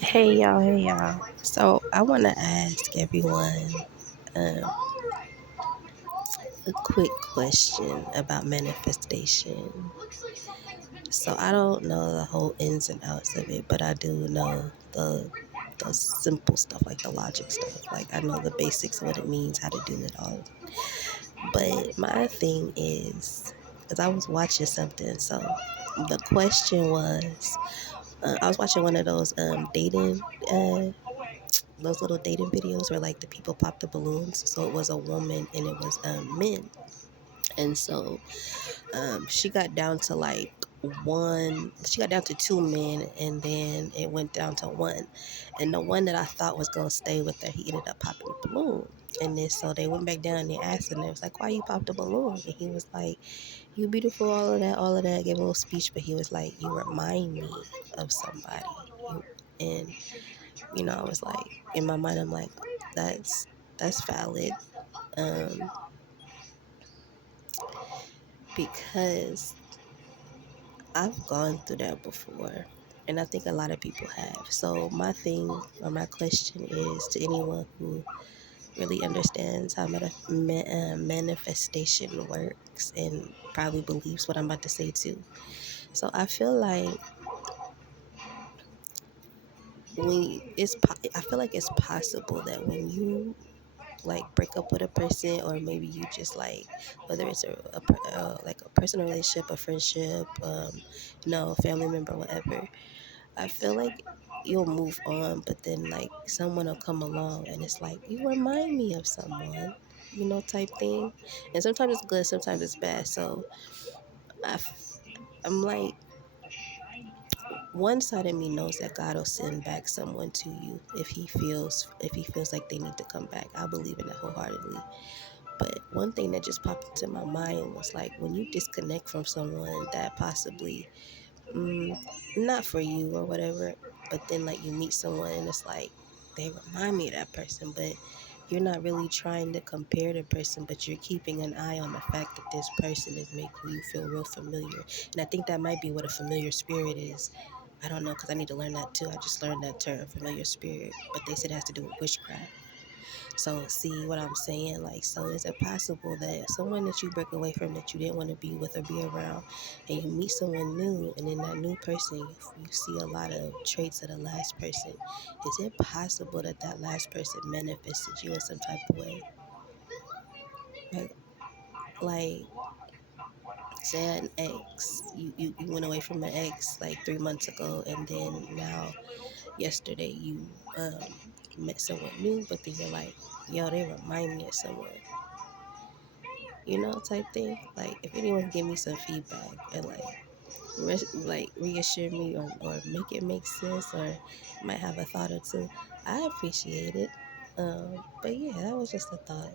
Hey y'all. So I want to ask everyone um, a quick question about manifestation. So I don't know the whole ins and outs of it, but I do know the simple stuff, like the logic stuff. Like I know the basics of what it means, how to do it all. But my thing is, because I was watching something, so the question was, I was watching one of those uh, those little dating videos where like the people pop the balloons. So it was a woman and it was men. And so she got down to like she got down to two men and then it went down to one. And the one that I thought was gonna stay with her, he ended up popping the balloon. And then so they went back down and they asked him, they was like, why you popped the balloon? And he was like, you beautiful, all of that, gave a little speech, but he was like, you remind me of somebody. And I was like, in my mind, I'm like, that's valid, um, because I've gone through that before, and I think a lot of people have. So my thing or my question is to anyone who really understands how manifestation works and probably believes what I'm about to say too. So I feel like I feel like it's possible that when you like break up with a person, or maybe you just like, whether it's like a personal relationship, a friendship, family member, whatever, I feel like you'll move on, but then like someone will come along and it's like, you remind me of someone, type thing. And sometimes it's good, sometimes it's bad. So I f- I'm like, one side of me knows that God will send back someone to you if he feels like they need to come back. I believe in that wholeheartedly. But one thing that just popped into my mind was like, when you disconnect from someone that possibly mm, not for you or whatever, but then like you meet someone and it's like they remind me of that person, but you're not really trying to compare the person, but you're keeping an eye on the fact that this person is making you feel real familiar. And I think that might be what a familiar spirit is. I don't know, because I need to learn that too. I just learned that term, familiar spirit, but they said it has to do with witchcraft. So see what I'm saying? Like, so is it possible that someone that you break away from, that you didn't want to be with or be around, and you meet someone new, and in that new person, you see a lot of traits of the last person? Is it possible that that last person manifested you in some type of way? Like, like say an ex, you went away from an ex like 3 months ago, and then now yesterday you met someone new, but then you're like, yo, they remind me of someone, type thing. Like, if anyone give me some feedback and like reassure me, or make it make sense, or might have a thought or two, I appreciate it. But yeah, that was just a thought.